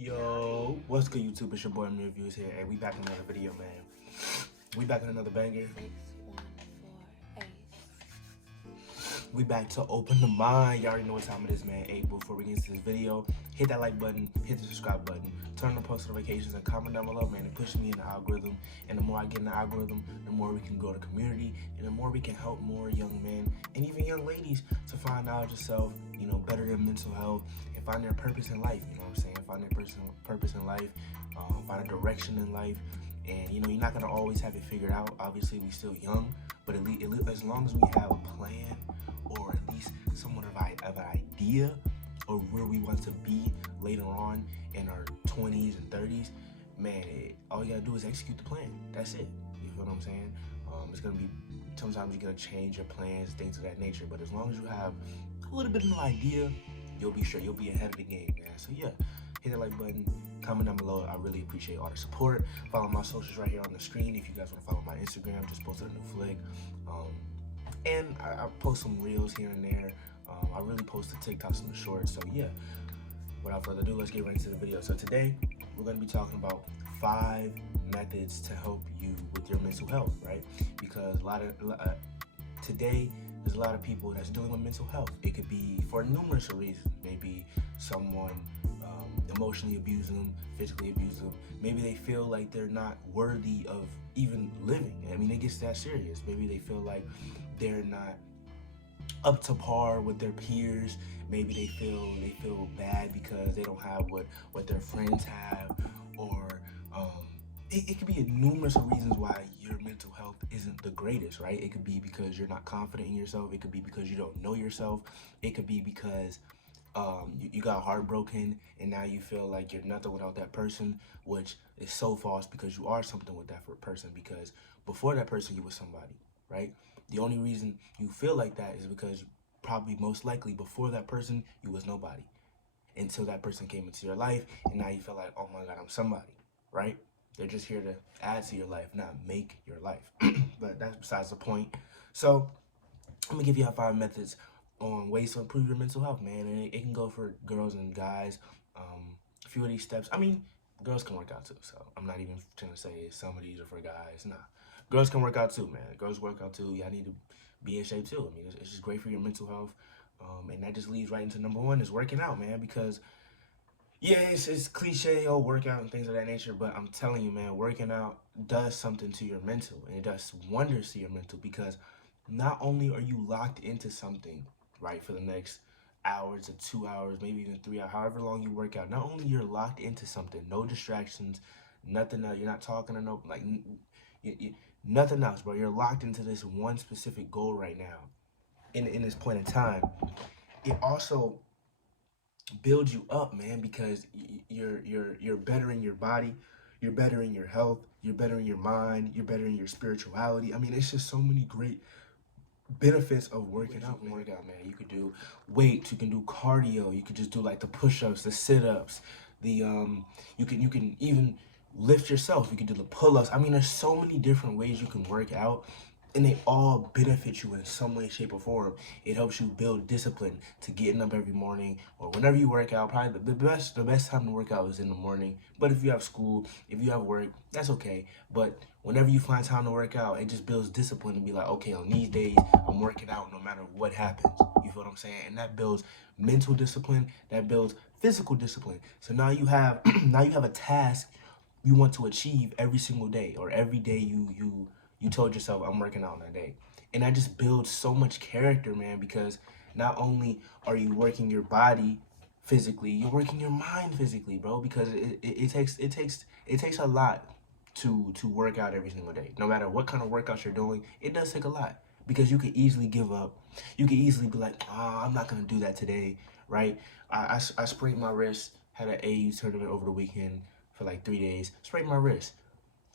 Yo, what's good, YouTube? It's your boy AmirViews here. Hey, we back in another video, man. We back in another banger. We back to open the mind. Y'all already know what time it is, man. Hey, before we get into this video, hit that like button, hit the subscribe button, turn on post notifications, and comment down below, man. It pushes me in the algorithm, and the more I get in the algorithm, the more we can grow the community, and the more we can help more young men and even young ladies to find knowledge of self, better their mental health, and find their purpose in life. You know what I'm saying? Find their purpose in life, find a direction in life. And you're not gonna always have it figured out. Obviously, we still young, but as long as we have a plan, or at least somewhat of an idea of where we want to be later on in our 20s and 30s, man, all you gotta do is execute the plan. That's it. You feel what I'm saying? It's gonna be, sometimes you're gonna change your plans, things of that nature, but as long as you have a little bit of an idea, you'll be sure you'll be ahead of the game, man. So yeah, hit that like button, comment down below. I really appreciate all the support. Follow my socials right here on the screen. If you guys want to follow my Instagram, just posted a new flick. And I post some reels here and there. I really post the TikToks and the shorts. So yeah, without further ado, let's get right into the video. So today, we're going to be talking about 5 methods to help you with your mental health, right? Because today, there's a lot of people that's dealing with mental health. It could be for numerous reasons. Maybe someone emotionally abuse them, physically abuse them. Maybe they feel like they're not worthy of even living. I mean, it gets that serious. Maybe they feel like they're not up to par with their peers. Maybe they feel bad because they don't have what their friends have, or it could be numerous of reasons why your mental health isn't the greatest, right? It could be because you're not confident in yourself. It could be because you don't know yourself. It could be because you got heartbroken and now you feel like you're nothing without that person, which is so false, because you are something with that person, because before that person you were somebody, right? The only reason you feel like that is because probably most likely before that person you was nobody, until that person came into your life, and now you feel like, oh my God, I'm somebody, right? They're just here to add to your life, not make your life. But that's besides the point. So I'm gonna give you 5 methods on ways to improve your mental health, man. And it can go for girls and guys. A few of these steps, I mean, girls can work out too. So I'm not even trying to say some of these are for guys. Nah, girls can work out too, man. Girls work out too. Y'all need to be in shape too. I mean, it's just great for your mental health. And that just leads right into number 1, is working out, man. Because yeah, it's cliche, oh, workout and things of that nature, but I'm telling you, man, working out does something to your mental, and it does wonders to your mental, because not only are you locked into something, right, for the next hour to 2 hours, maybe even 3 hours, however long you work out, not only you're locked into something, no distractions, nothing else, you're not talking to no, like, nothing else, bro. You're locked into this one specific goal right now, in this point in time. It also build you up, man, because you're bettering your body, you're bettering your health, you're bettering your mind, you're bettering your spirituality. I mean, it's just so many great benefits of working out, man. You could do weights, you can do cardio, you could just do like the push-ups, the sit-ups, the you can even lift yourself, you can do the pull-ups. I mean, there's so many different ways you can work out, and they all benefit you in some way, shape, or form. It helps you build discipline to getting up every morning, or whenever you work out. Probably the best time to work out is in the morning. But if you have school, if you have work, that's okay. But whenever you find time to work out, it just builds discipline to be like, okay, on these days I'm working out no matter what happens. You feel what I'm saying? And that builds mental discipline, that builds physical discipline. So now you have now you have a task you want to achieve every single day, or every day you told yourself, I'm working out on that day. And that just builds so much character, man, because not only are you working your body physically, you're working your mind physically, bro, because it takes a lot to work out every single day. No matter what kind of workouts you're doing, it does take a lot, because you could easily give up. You could easily be like, oh, I'm not gonna do that today, right? I sprained my wrist, had an AU tournament over the weekend for like 3 days, sprained my wrist.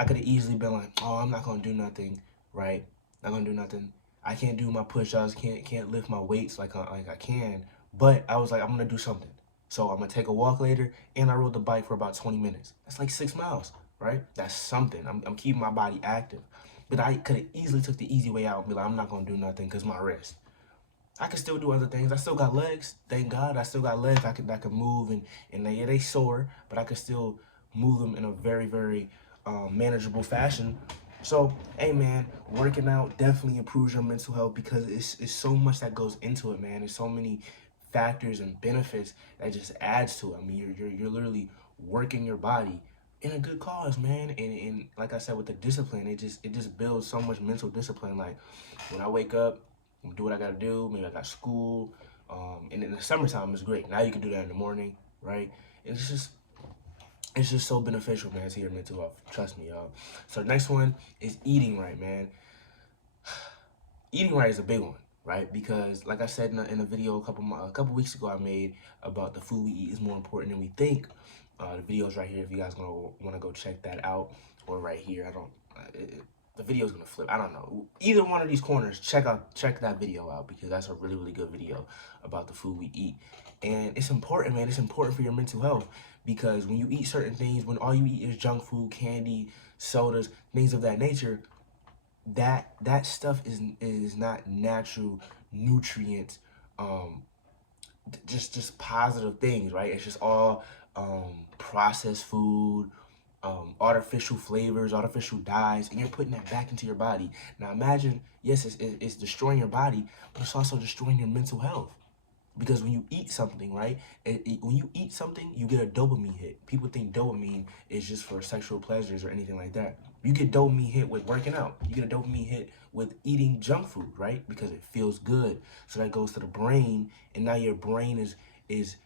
I could have easily been like, oh, I'm not gonna do nothing, right? Not gonna do nothing. I can't do my push-ups, can't lift my weights like I can. But I was like, I'm gonna do something. So I'm gonna take a walk later, and I rode the bike for about 20 minutes. That's like 6 miles, right? That's something. I'm keeping my body active. But I could have easily took the easy way out and be like, I'm not gonna do nothing because my wrist. I can still do other things. I still got legs. Thank God, I still got legs. I can move, and they sore, but I can still move them in a very, very manageable fashion. So, hey man, working out definitely improves your mental health because it's so much that goes into it, man. There's so many factors and benefits that just adds to it. I mean, you're literally working your body in a good cause, man. And like I said, with the discipline, it just builds so much mental discipline. Like when I wake up, do what I gotta do. Maybe I got school, and in the summertime it's great. Now you can do that in the morning, right? And it's just so beneficial, man, to your mental health. Trust me, y'all. So the next one is eating right, man. Eating right is a big one, right? Because like I said in a video a couple weeks ago I made about the food we eat is more important than we think. The video's right here if you guys want to go check that out, or right here. I don't. The video's gonna flip. I don't know. Either one of these corners, check that video out because that's a really, really good video about the food we eat. And it's important, man. It's important for your mental health because when you eat certain things, when all you eat is junk food, candy, sodas, things of that nature, that stuff is not natural nutrients, just positive things, right? It's just all processed food, artificial flavors, artificial dyes, and you're putting that back into your body. Now imagine, yes, it's destroying your body, but it's also destroying your mental health. Because when you eat something, right, when you eat something, you get a dopamine hit. People think dopamine is just for sexual pleasures or anything like that. You get dopamine hit with working out. You get a dopamine hit with eating junk food, right? Because it feels good. So that goes to the brain, and now your brain is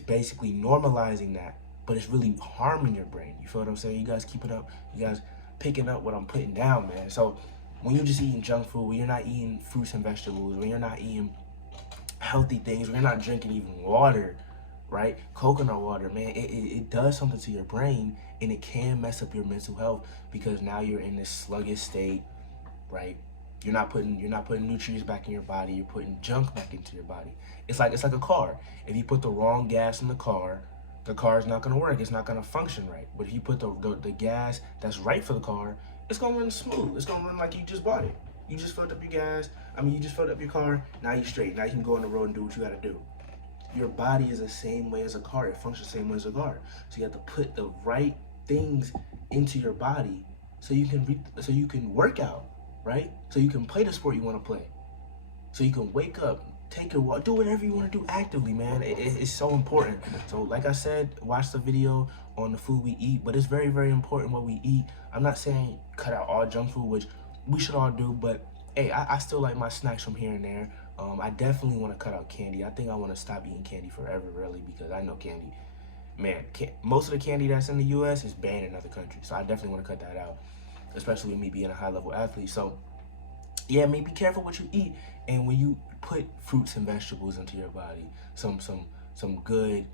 basically normalizing that, but it's really harming your brain. You feel what I'm saying? You guys keeping up? You guys picking up what I'm putting down, man? So when you're just eating junk food, when you're not eating fruits and vegetables, when you're not eating healthy things, we're not drinking even water, right? Coconut water, man, it does something to your brain, and it can mess up your mental health because now you're in this sluggish state, right? You're not putting nutrients back in your body. You're putting junk back into your body. It's like a car. If you put the wrong gas in the car is not gonna work. It's not gonna function right. But if you put the gas that's right for the car, it's gonna run smooth. It's gonna run like you just bought it. You just filled up your gas. You just filled up your car. Now you're straight. Now you can go on the road and do what you gotta do. Your body is the same way as a car. It functions the same way as a car. So you have to put the right things into your body so you can work out, right? So you can play the sport you want to play. So you can wake up, take a walk, do whatever you want to do actively, man. It's so important. So like I said, watch the video on the food we eat, but it's very, very important what we eat. I'm not saying cut out all junk food, which we should all do, but hey, I still like my snacks from here and there. I definitely want to cut out candy. I think I want to stop eating candy forever, really, because I know candy, man, most of the candy that's in the U.S. is banned in other countries. So I definitely want to cut that out, especially with me being a high-level athlete. So yeah, man, be careful what you eat. And when you put fruits and vegetables into your body, some good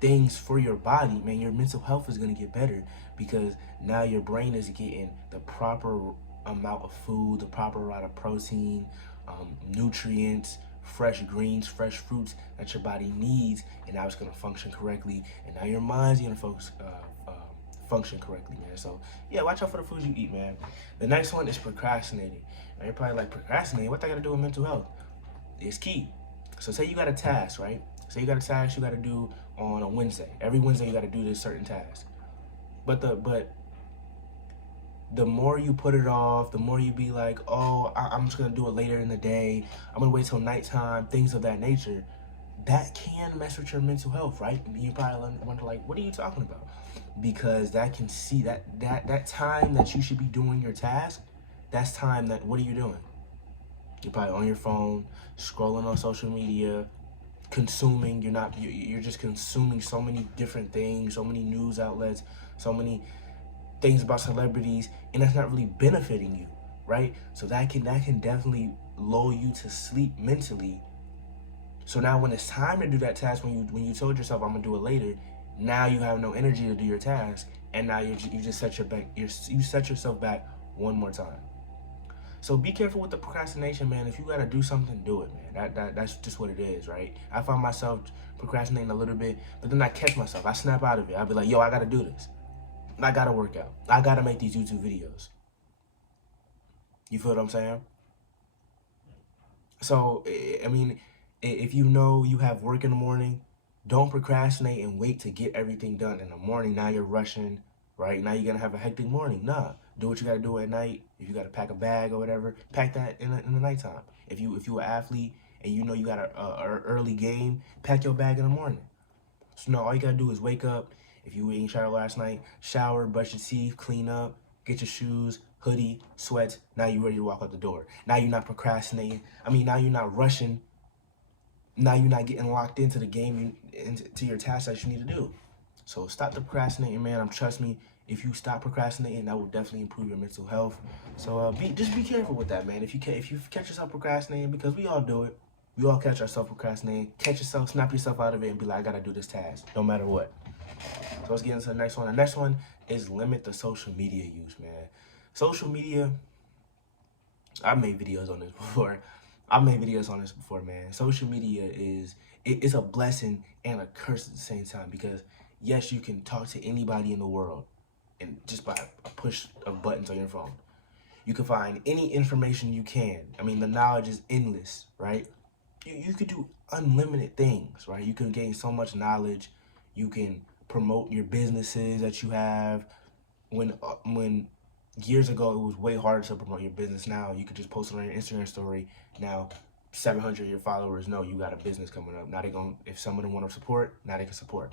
things for your body, man, your mental health is going to get better because now your brain is getting the proper amount of food, the proper amount of protein, nutrients, fresh greens, fresh fruits that your body needs, and now it's going to function correctly, and now your mind's going to function correctly, man. So yeah, watch out for the foods you eat, man. The next one is procrastinating. Now you're probably like, procrastinating? What that got to do with mental health? It's key. So say you got a task, right? Say you got a task you got to do on a Wednesday. Every Wednesday you got to do this certain task. But the more you put it off, the more you be like, oh, I'm just gonna do it later in the day. I'm gonna wait till nighttime, things of that nature. That can mess with your mental health, right? I mean, you probably wonder, like, what are you talking about? Because that can see that time that you should be doing your task, that's time that, what are you doing? You're probably on your phone, scrolling on social media, consuming. You're just consuming so many different things, so many news outlets, so many things about celebrities, and that's not really benefiting you, right? So that can definitely lull you to sleep mentally. So now when it's time to do that task, when you told yourself I'm gonna do it later, now you have no energy to do your task, and now you just set yourself back one more time. So be careful with the procrastination, man. If you gotta do something, do it, man. That's just what it is, right? I find myself procrastinating a little bit, but then I catch myself. I snap out of it. I'll be like, yo, I gotta do this. I gotta work out. I gotta make these YouTube videos. You feel what I'm saying? So, I mean, if you know you have work in the morning, don't procrastinate and wait to get everything done in the morning. Now you're rushing, right? Now you're going to have a hectic morning. Nah, do what you got to do at night. If you got to pack a bag or whatever, pack that in the nighttime. If you an athlete and you know you got a early game, pack your bag in the morning. So no, all you got to do is wake up. If you ain't showered last night, shower, brush your teeth, clean up, get your shoes, hoodie, sweats. Now you're ready to walk out the door. Now you're not procrastinating. I mean, now you're not rushing. Now you're not getting locked into the game, into your tasks that you need to do. So stop the procrastinating, man. Trust me, if you stop procrastinating, that will definitely improve your mental health. So just be careful with that, man. If you catch yourself procrastinating, because we all do it, we all catch ourselves procrastinating. Catch yourself, snap yourself out of it, and be like, I gotta do this task, no matter what. So let's get into the next one. The next one is limit the social media use, man. Social media, I've made videos on this before. Man. Social media it's a blessing and a curse at the same time, because yes, you can talk to anybody in the world and just by a push of buttons on your phone. You can find any information you can. I mean, the knowledge is endless, right? You could do unlimited things, right? You can gain so much knowledge. You can promote your businesses that you have. When years ago it was way harder to promote your business, now you could just post it on your Instagram story. Now 700 of your followers know you got a business coming up. Now they going, if some of them want to support, now they can support.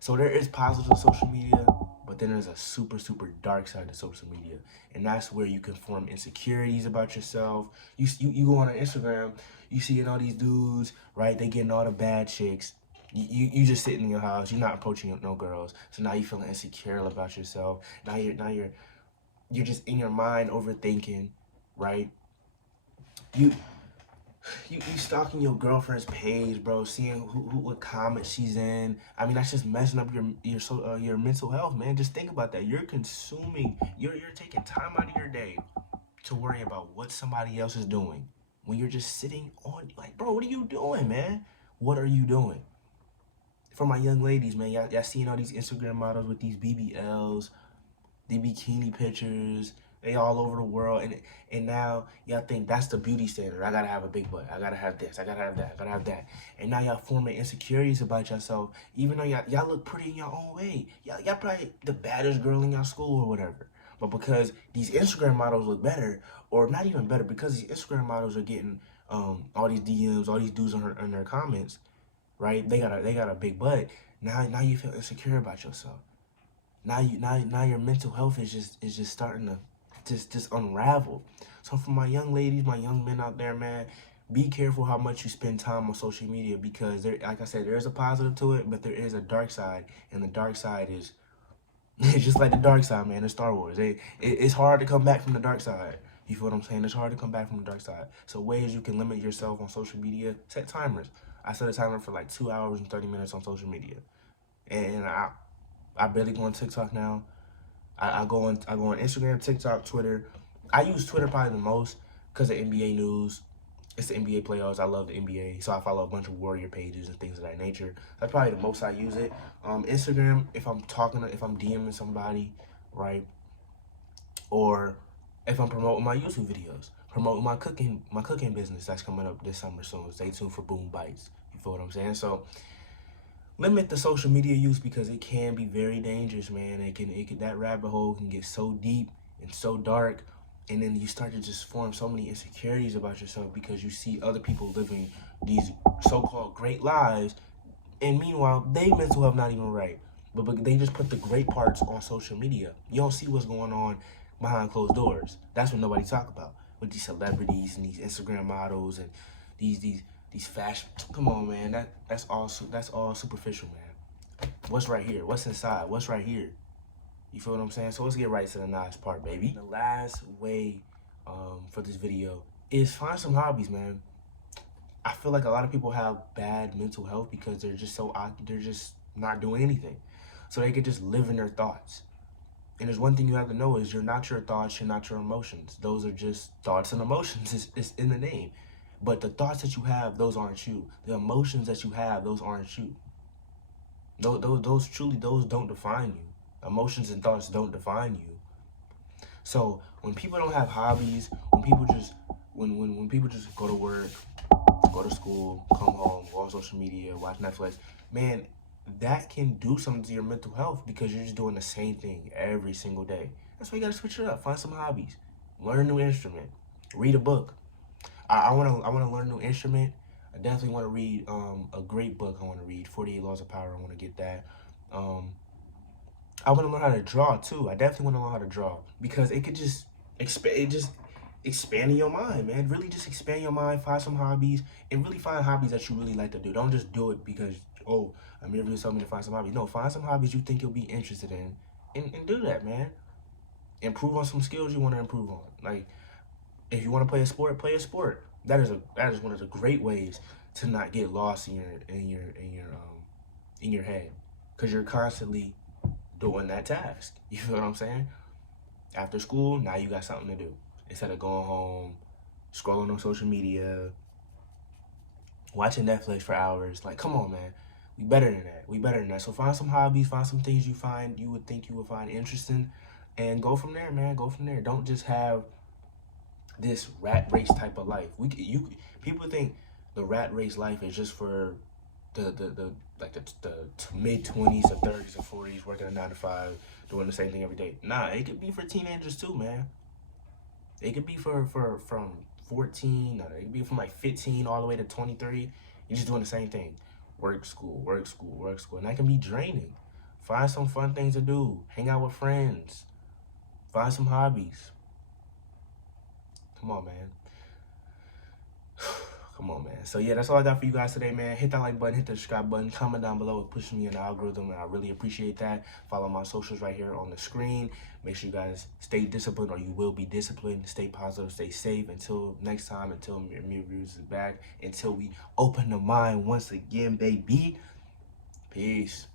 So there is positive social media, but then there's a super dark side to social media, and that's where you can form insecurities about yourself. You go on Instagram, you see all these dudes, right? They getting all the bad chicks. You just sitting in your house. You're not approaching no girls, so now you feeling insecure about yourself. Now you're just in your mind overthinking, right? You stalking your girlfriend's page, bro, seeing what comments she's in. I mean, that's just messing up your mental health, man. Just think about that. You're taking time out of your day to worry about what somebody else is doing when you're just sitting on, like, bro, what are you doing, man? What are you doing? For my young ladies, man, y'all seeing all these Instagram models with these BBLs, the bikini pictures, they all over the world, and now y'all think that's the beauty standard. I gotta have a big butt. I gotta have this. I gotta have that. I gotta have that. And now y'all forming insecurities about yourself, even though y'all look pretty in your own way. Y'all probably the baddest girl in your school or whatever. But because these Instagram models look better, or not even better, because these Instagram models are getting all these DMs, all these dudes on their comments, right? They got a big butt. Now you feel insecure about yourself. Now your mental health is just starting to just unravel. So for my young ladies, my young men out there, man, be careful how much you spend time on social media, because there, like I said, there is a positive to it, but there is a dark side, and the dark side is it's just like the dark side, man. In Star Wars, it's hard to come back from the dark side. You feel what I'm saying? It's hard to come back from the dark side. So ways you can limit yourself on social media: set timers. I set a timer for like 2 hours and 30 minutes on social media, and I barely go on TikTok now. I go on Instagram, TikTok, Twitter. I use Twitter probably the most because of NBA news. It's the NBA playoffs. I love the NBA, so I follow a bunch of Warrior pages and things of that nature. That's probably the most I use it. Instagram, if I'm DMing somebody, right, or if I'm promoting my YouTube videos, promoting my cooking business that's coming up this summer soon. Stay tuned for Boom Bites. You feel what I'm saying? So limit the social media use, because it can be very dangerous, man. It can that rabbit hole can get so deep and so dark, and then you start to just form so many insecurities about yourself because you see other people living these so-called great lives, and meanwhile they mental health not even right, but they just put the great parts on social media. You don't see what's going on behind closed doors. That's what nobody talk about with these celebrities and these Instagram models and these fashion. Come on, man. That's all superficial, man. What's right here? What's inside? What's right here? You feel what I'm saying? So let's get right to the nice part, baby. The last way for this video is find some hobbies, man. I feel like a lot of people have bad mental health because they're just not doing anything, so they could just live in their thoughts. And there's one thing you have to know is you're not your thoughts, you're not your emotions. Those are just thoughts and emotions. It's in the name. But the thoughts that you have, those aren't you. The emotions that you have, those aren't you. Those truly don't define you. Emotions and thoughts don't define you. So when people don't have hobbies, when people just when people just go to work, go to school, come home, go on social media, watch Netflix, man, that can do something to your mental health because you're just doing the same thing every single day. That's why you gotta switch it up. Find some hobbies, learn a new instrument, read a book. I wanna learn a new instrument. I definitely want to read a great book. I want to read 48 Laws of Power. I want to get that. Um, I want to learn how to draw too. I definitely want to learn how to draw because it could just expand your mind, man. Really just expand your mind, find some hobbies, and really find hobbies that you really like to do. Don't just do it because, oh, AmirViews told me to find some hobbies. No, find some hobbies you think you'll be interested in, and do that, man. Improve on some skills you want to improve on. Like, if you want to play a sport, play a sport. That is one of the great ways to not get lost in your head, because you're constantly doing that task. You feel what I'm saying? After school, now you got something to do instead of going home, scrolling on social media, watching Netflix for hours. Like, come on, man. We better than that. We better than that. So find some hobbies, find some things you would think you would find interesting, and go from there, man. Go from there. Don't just have this rat race type of life. People think the rat race life is just for the mid-20s or 30s or 40s working a 9 to 5, doing the same thing every day. Nah, it could be for teenagers too, man. It could be for from 14, it could be from like 15 all the way to 23. You're just doing the same thing. Work, school, work, school, work, school. And that can be draining. Find some fun things to do. Hang out with friends. Find some hobbies. Come on, man. Come on, man. So, yeah, that's all I got for you guys today, man. Hit that like button, hit the subscribe button, comment down below. It pushes me in the algorithm, and I really appreciate that. Follow my socials right here on the screen. Make sure you guys stay disciplined, or you will be disciplined. Stay positive, stay safe. Until next time, until AmirViews is back, until we open the mind once again, baby. Peace.